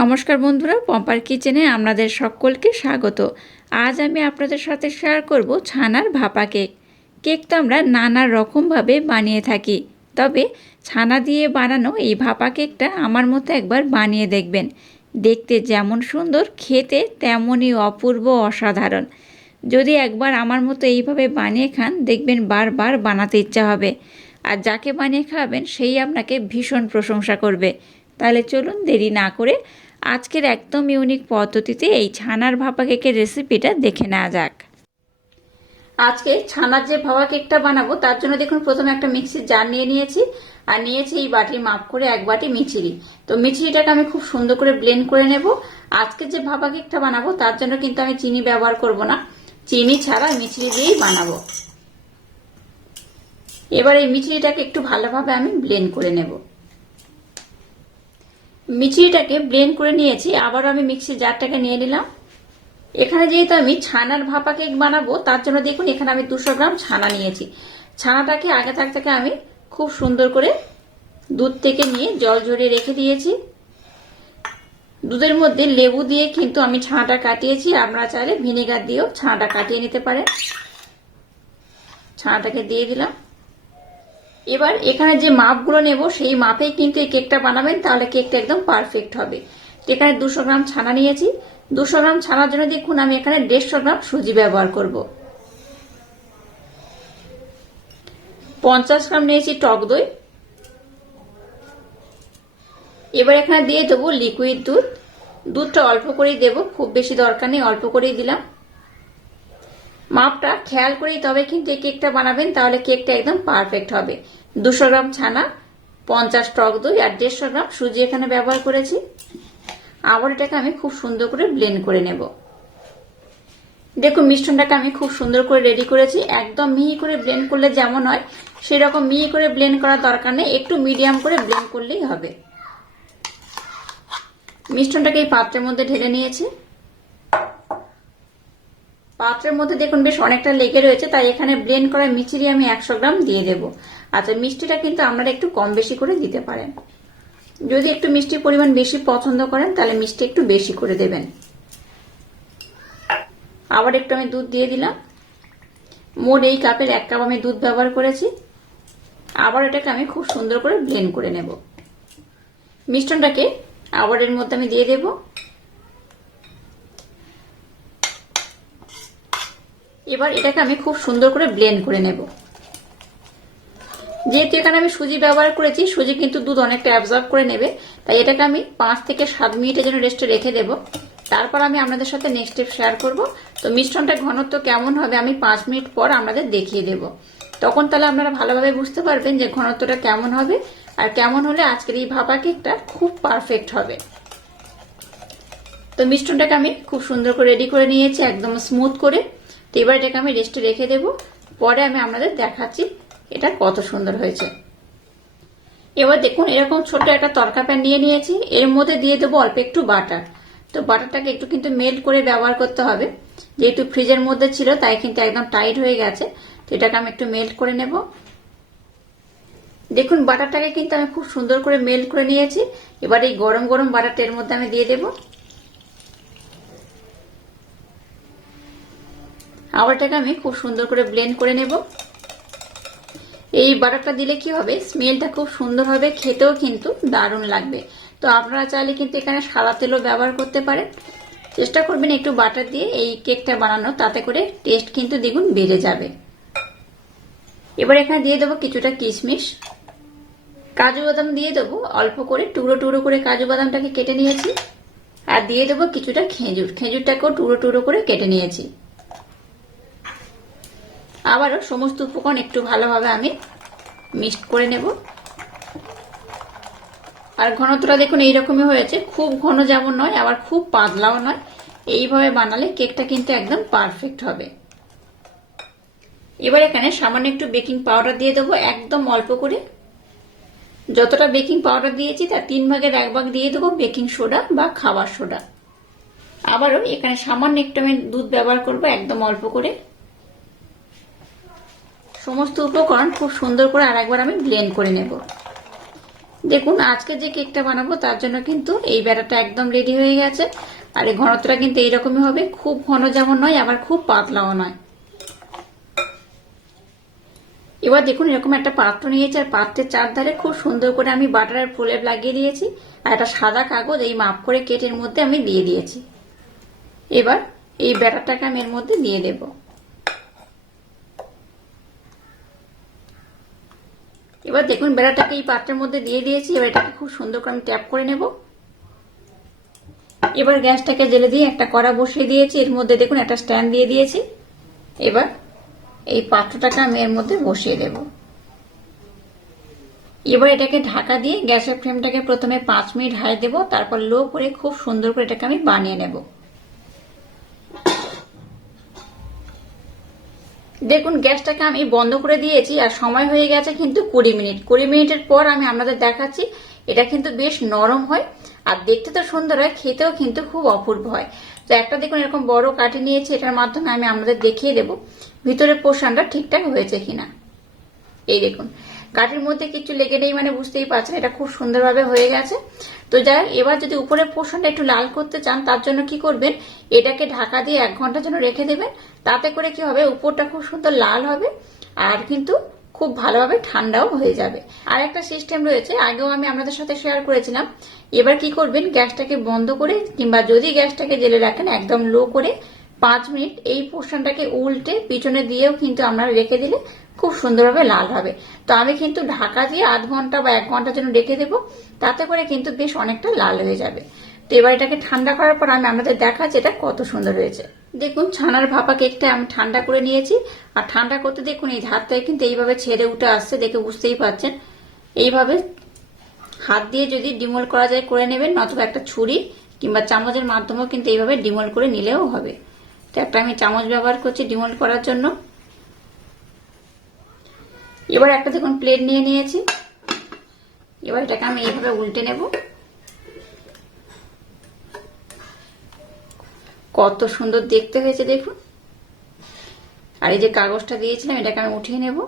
নমস্কার বন্ধুরা, পম্পার কিচেনে আপনাদের সকলকে স্বাগত। আজ আমি আপনাদের সাথে শেয়ার করব ছানার ভাপা কেক। কেক তো আমরা নানা রকমভাবে বানিয়ে থাকি, তবে ছানা দিয়ে বানানো এই ভাপা কেকটা আমার মতো একবার বানিয়ে দেখবেন। দেখতে যেমন সুন্দর, খেতে তেমনই অপূর্ব অসাধারণ। যদি একবার আমার মতো এইভাবে বানিয়ে খান, দেখবেন বারবার বানাতে ইচ্ছা হবে। আর যাকে বানিয়ে খাওয়াবেন, সেই আপনাকে ভীষণ প্রশংসা করবে। তাহলে চলুন দেরি না করে আজকের একদম ইউনিক পদ্ধতিতে এই ছানার ভাপা কেকের রেসিপিটা দেখে নেওয়া যাক। আজকে ছানার যে ভাপা কেকটা বানাবো, তার জন্য দেখুন প্রথমে একটা মিক্সির জার নিয়ে নিয়েছি আর নিয়েছি এই বাটির মাপ করে এক বাটি মিচিরি তো মিচিরিটাকে আমি খুব সুন্দর করে ব্লেন্ড করে নেব। আজকে যে ভাপা কেকটা বানাবো, তার জন্য কিন্তু আমি চিনি ব্যবহার করব না। চিনি ছাড়া মিচিরি দিয়েই বানাবো। এবার এই মিচিরিটাকে একটু ভালোভাবে আমি ব্লেন্ড করে নেব। মিচিরিটাকে ব্লেন্ড করে নিয়েছি আবার আমি মিক্সির জারটাকে নিয়ে নিলাম। এখানে যেহেতু আমি ছানার ভাপা কেক বানাবো, তার জন্য দেখুন এখানে আমি দুশো গ্রাম ছানা নিয়েছি। ছানাটাকে আগে থাক থেকে আমি খুব সুন্দর করে দুধ থেকে নিয়ে জল ঝরিয়ে রেখে দিয়েছি। দুধের মধ্যে লেবু দিয়ে কিন্তু আমি ছানাটা কাটিয়েছি, আপনারা চাইলে ভিনেগার দিয়েও ছানাটা কাটিয়ে নিতে পারেন। ছানাটাকে দিয়ে দিলাম। এবার এখানে যে মাপগুলো নেব, সেই মাপে কিন্তু এই কেকটা বানাবেন, তাহলে কেকটা একদম পারফেক্ট হবে। এখানে দুশো গ্রাম ছানা নিয়েছি। দুশো গ্রাম ছানার জন্য দেখুন, আমি এখানে দেড়শো গ্রাম সুজি ব্যবহার করব। পঞ্চাশ গ্রাম নিয়েছি টক দই। এবার এখানে দিয়ে দেবো লিকুইড দুধ। দুধটা অল্প করেই দেবো, খুব বেশি দরকার নেই, অল্প করেই দিলাম। মাপটা খেয়াল করেই তবে কিন্তু এই কেকটা বানাবেন, তাহলে কেকটা একদম পারফেক্ট হবে। দুশো গ্রাম ছানা, পঞ্চাশ টক দই আর দেড়শো গ্রাম সুজি এখানে ব্যবহার করেছি। আবার এটাকে আমি খুব সুন্দর করে ব্লেন্ড করে নেব। দেখুন মিষ্টনটাকে আমি খুব সুন্দর করে রেডি করেছি। একদম মিহি করে ব্লেন্ড করলে যেমন হয়, সেরকম মিহি করে ব্লেন্ড করার দরকার নেই। একটু মিডিয়াম করে ব্লেন্ড করলেই হবে। মিষ্টনটাকে এই পাত্রের মধ্যে ঢেলে নিয়েছি। পাত্রের মধ্যে দেখুন বেশ অনেকটা লেগে রয়েছে, তাই এখানে ব্লেন্ড করা মিচিরি আমি একশো গ্রাম দিয়ে দেবো। আচ্ছা মিষ্টিটা কিন্তু আপনারা একটু কম বেশি করে দিতে পারেন। যদি একটু মিষ্টির পরিমাণ বেশি পছন্দ করেন, তাহলে মিষ্টি একটু বেশি করে দেবেন। আবার একটু আমি দুধ দিয়ে দিলাম। মোট এই কাপের এক কাপ আমি দুধ ব্যবহার করেছি। আবার এটাকে আমি খুব সুন্দর করে ব্লেন্ড করে নেব। মিষ্টনটাকে আবার এর মধ্যে আমি দিয়ে দেবো। এবার এটাকে আমি খুব সুন্দর করে ব্লেন্ড করে নেব। যেহেতু এখানে আমি সুজি ব্যবহার করেছি, সুজি কিন্তু দুধ অনেকটা অ্যাবজর্ব করে নেবে, তাই এটাকে আমি পাঁচ থেকে সাত মিনিটের জন্য রেস্টে রেখে দেব। তারপর আমি আপনাদের সাথে নেক্সট স্টেপ শেয়ার করব। তো মিশ্রণটা ঘনত্ব কেমন হবে আমি পাঁচ মিনিট পর আপনাদের দেখিয়ে দেব। তখন তাহলে আপনারা ভালোভাবে বুঝতে পারবেন যে ঘনত্বটা কেমন হবে আর কেমন হলে আজকের এই ভাপা কেকটা খুব পারফেক্ট হবে। তো মিশ্রণটাকে আমি খুব সুন্দর করে রেডি করে নিয়েছি, একদম স্মুথ করে। তো এবার এটাকে আমি রেস্টে রেখে দেব। পরে আমি আপনাদের দেখাচ্ছি এটা কত সুন্দর হয়েছে। এবার দেখুন, এরকম ছোট একটা তরকা প্যান নিয়ে নিয়েছি। এর মধ্যে দিয়ে দেবো অল্প একটু বাটার। তো বাটারটাকে একটু কিন্তু মেল্ট করে ব্যবহার করতে হবে। যেহেতু ফ্রিজের মধ্যে ছিল, তাই কিন্তু একদম টাইট হয়ে গেছে। তো এটাকে আমি একটু মেল্ট করে নেব। দেখুন, বাটারটাকে কিন্তু আমি খুব সুন্দর করে মেল্ট করে নিয়েছি। এবার এই গরম গরম বাটারটা এর মধ্যে আমি দিয়ে দেবো। আবারটাকে আমি খুব সুন্দর করে ব্লেন্ড করে নেব। এই বাটারটা দিলে কি হবে? স্মেলটা খুব সুন্দর হবে, খেতেও কিন্তু দারুণ লাগবে। তো আপনারা চাইলে কিন্তু এখানে সাদা তেলও ব্যবহার করতে পারেন। চেষ্টা করবেন একটু বাটার দিয়ে এই কেকটা বানানো তাতে করে টেস্ট কিন্তু দ্বিগুণ বেড়ে যাবে। এবার এখানে দিয়ে দেবো কিছুটা কিশমিশ। কাজু বাদাম দিয়ে দেবো, অল্প করে, টুকরো টুকরো করে কাজু বাদামটাকে কেটে নিয়েছি। আর দিয়ে দেবো কিছুটা খেজুর। খেজুরটাকেও টুকরো টুকরো করে কেটে নিয়েছি। আবারও সমস্ত উপকরণ একটু ভালোভাবে আমি মিক্সড করে নেব। আর ঘনত্বটা দেখুন এইরকমই হয়েছে। খুব ঘন যেমন নয়, আবার খুব পাতলাও নয়। এইভাবে বানালে কেকটা কিন্তু একদম পারফেক্ট হবে। এবার এখানে সামান্য একটু বেকিং পাউডার দিয়ে দেবো, একদম অল্প করে। যতটা বেকিং পাউডার দিয়েছি, তার তিন ভাগের এক ভাগ দিয়ে দেবো বেকিং সোডা বা খাবার সোডা আবারও এখানে সামান্য একটু আমি দুধ ব্যবহার করব, একদম অল্প করে। সমস্ত উপকরণ খুব সুন্দর করে আর একবার আমি ব্লেন্ড করে নেব। দেখুন, আজকে যে কেকটা বানাবো, তার জন্য কিন্তু এই ব্যাটারটা একদম রেডি হয়ে গেছে। আর এই ঘনত্বটা কিন্তু এইরকমই হবে, খুব ঘন যেমন নয়, আবার খুব পাতলাও নয়। এবার দেখুন, এরকম একটা পাত্র নিয়েছি, আর পাত্রের চারধারে খুব সুন্দর করে আমি বাটারের প্রলেপ লাগিয়ে দিয়েছি, আর একটা সাদা কাগজ এই মাপ করে কেটের মধ্যে আমি দিয়ে দিয়েছি। এবার এই ব্যাটারটাকে আমি এর মধ্যে দিয়ে দেব। এবার দেখুন বেড়াটাকে এই পাত্রের মধ্যে দিয়ে দিয়েছি, এবার এটাকে খুব সুন্দর করে আমি ট্যাপ করে নেব। এবার গ্যাসটাকে জেলে দিয়ে একটা কড়া বসিয়ে দিয়েছি, এর মধ্যে দেখুন একটা স্ট্যান্ড দিয়ে দিয়েছি। এবার এই পাত্রটাকে আমি এর মধ্যে বসিয়ে দেব। এবার এটাকে ঢাকা দিয়ে গ্যাসের ফ্লেমটাকে প্রথমে পাঁচ মিনিট হাই দেবো, তারপর লো করে খুব সুন্দর করে এটাকে আমি বানিয়ে নেব। দেখুন, গ্যাসটাকে আমি বন্ধ করে দিয়েছি আর সময় হয়ে গেছে কিন্তু কুড়ি মিনিট। কুড়ি মিনিটের পর আমি আপনাদের দেখাচ্ছি, এটা কিন্তু বেশ নরম হয় আর দেখতে তো সুন্দর হয়, খেতেও কিন্তু খুব অপূর্ব হয়। তো একটা দেখুন, এরকম বড় কাঠি নিয়েছি, এটার মাধ্যমে আমি আপনাদের দেখিয়ে দেব ভিতরে পোর্শনটা ঠিকঠাক হয়েছে কিনা। এই দেখুন, কাঠের মধ্যে কিছু লেগে নেই মানে বুঝতেই পারছেন, এটা খুব সুন্দরভাবে হয়ে গেছে। তো যাই এবার যদি উপরের পোর্শনটা একটু লাল করতে চান, তার জন্য কি করবেন, এটাকে ঢাকা দিয়ে এক ঘণ্টার জন্য রেখে দেবেন তাতে করে কি হবে? উপরটা খুব সুন্দর লাল হবে আর কিন্তু খুব ভালোভাবে ঠান্ডাও হয়ে যাবে। আর একটা সিস্টেম রয়েছে, আগেও আমি আপনাদের সাথে শেয়ার করেছিলাম। এবার কি করবেন? গ্যাসটাকে বন্ধ করে কিংবা যদি গ্যাসটাকে জেলে রাখেন, একদম লো করে পাঁচ মিনিট এই পোর্শনটাকে উল্টে পিছনে দিয়েও কিন্তু আমরা রেখে দিলে খুব সুন্দরভাবে লাল হবে। তো আমি কিন্তু ঢাকা দিয়ে আধ ঘণ্টা বা এক ঘণ্টার জন্য রেখে দেবো, তাতে করে কিন্তু বেশ অনেকটা লাল হয়ে যাবে। তো এবার এটাকে ঠান্ডা করার পর আমি আমাদের দেখাচ্ছি এটা কত সুন্দর হয়েছে। দেখুন, ছানার ভাপা কেকটা আমি ঠান্ডা করে নিয়েছি। আর ঠান্ডা করতে দেখুন, এই ধারটায় কিন্তু এইভাবে ছেড়ে উঠে আসছে, দেখে বুঝতেই পারছেন এইভাবে হাত দিয়ে যদি ডিমোল করা যায়, করে নেবেন, নতুবা একটা ছুরি কিংবা চামচের মাধ্যমেও কিন্তু এইভাবে ডিমোল করে নিলেও হবে। তো একটা আমি চামচ ব্যবহার করছি ডিমোল করার জন্য। এবার একটা দেখুন, প্লেট নিয়ে নিয়েছি। এবার এটাকে আমি এইভাবে উল্টে নেব। কত সুন্দর দেখতে হয়েছে দেখুন। আর এই যে কাগজটা দিয়েছিলাম, এটাকে আমি উঠিয়ে নেব।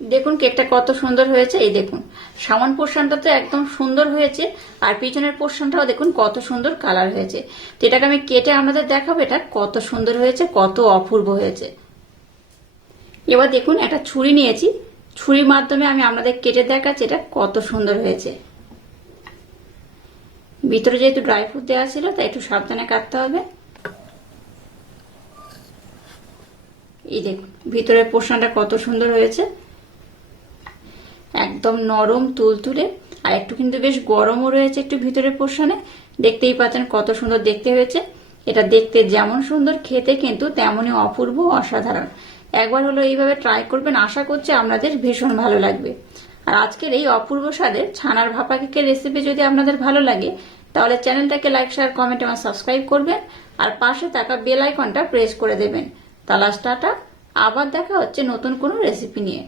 দেখুন কেকটা কত সুন্দর হয়েছে, এই দেখুন। সামন পোর্শনটা তো একদম সুন্দর হয়েছে, আর পিছনের পোর্শনটাও দেখুন কত সুন্দর কালার হয়েছে। তো এটাকে আমি কেটে আমাদের দেখাবো, এটা কত সুন্দর হয়েছে, কত অপূর্ব হয়েছে। এবার দেখুন, একটা ছুরি নিয়েছি ছুরির মাধ্যমে আমি আপনাদের কেটে দেখাচ্ছি এটা কত সুন্দর হয়েছে। ভিতরে যেহেতু ড্রাই ফ্রুট দেওয়া ছিল, তাই একটু সাবধানে কাটতে হবে। এই দেখুন, ভিতরের পোর্শনটা কত সুন্দর হয়েছে। একদম নরম, তুলতুলে, আর একটু কিন্তু বেশ গরমও রয়েছে একটু ভিতরের পোর্শনে। দেখতেই পাচ্ছেন কত সুন্দর দেখতে হয়েছে। এটা দেখতে যেমন সুন্দর, খেতে কিন্তু তেমনই অপূর্ব, অসাধারণ। একবার হলো এইভাবে ট্রাই করবেন, আশা করছি আপনাদের ভীষণ ভালো লাগবে। আর আজকের এই অপূর্ব স্বাদের ছানার ভাপা কেকের রেসিপি যদি আপনাদের ভালো লাগে, তাহলে চ্যানেলটাকে লাইক শেয়ার কমেন্ট এবং সাবস্ক্রাইব করবেন, আর পাশে থাকা বেল আইকনটা প্রেস করে দেবেন। তালাশ টাটা, আবার দেখা হচ্ছে নতুন কোনো রেসিপি নিয়ে।